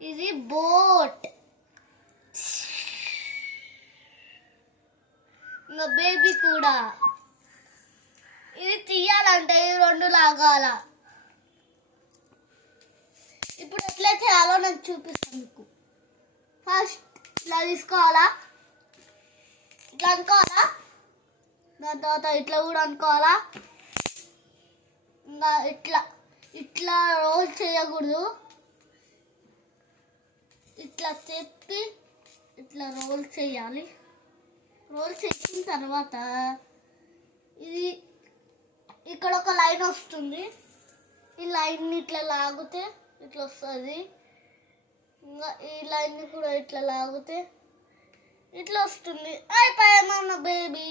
ఇది బోట్. ఇంకా బేబీ కూడా. ఇది తీయాలంటే ఈ రెండు లాగాల. ఇప్పుడు ఎట్లా చేయాలో నాకు చూపిస్తాను మీకు. ఫస్ట్ ఇట్లా తీసుకోవాలా, ఇట్లా అనుకోవాలా, దాని తర్వాత ఇట్లా కూడా అనుకోవాలా. ఇంకా ఇట్లా ఇట్లా రోల్ చేయకూడదు, ఇట్లా చెప్పి ఇట్లా రోల్ చేయాలి. రోల్ చేసిన తర్వాత ఇది ఇక్కడ ఒక లైన్ వస్తుంది. ఈ లైన్ని ఇట్లా లాగితే ఇట్లా వస్తుంది. ఇంకా ఈ లైన్ని కూడా ఇట్లా లాగితే ఇట్లా వస్తుంది. అయిపోయామన్న బేబీ.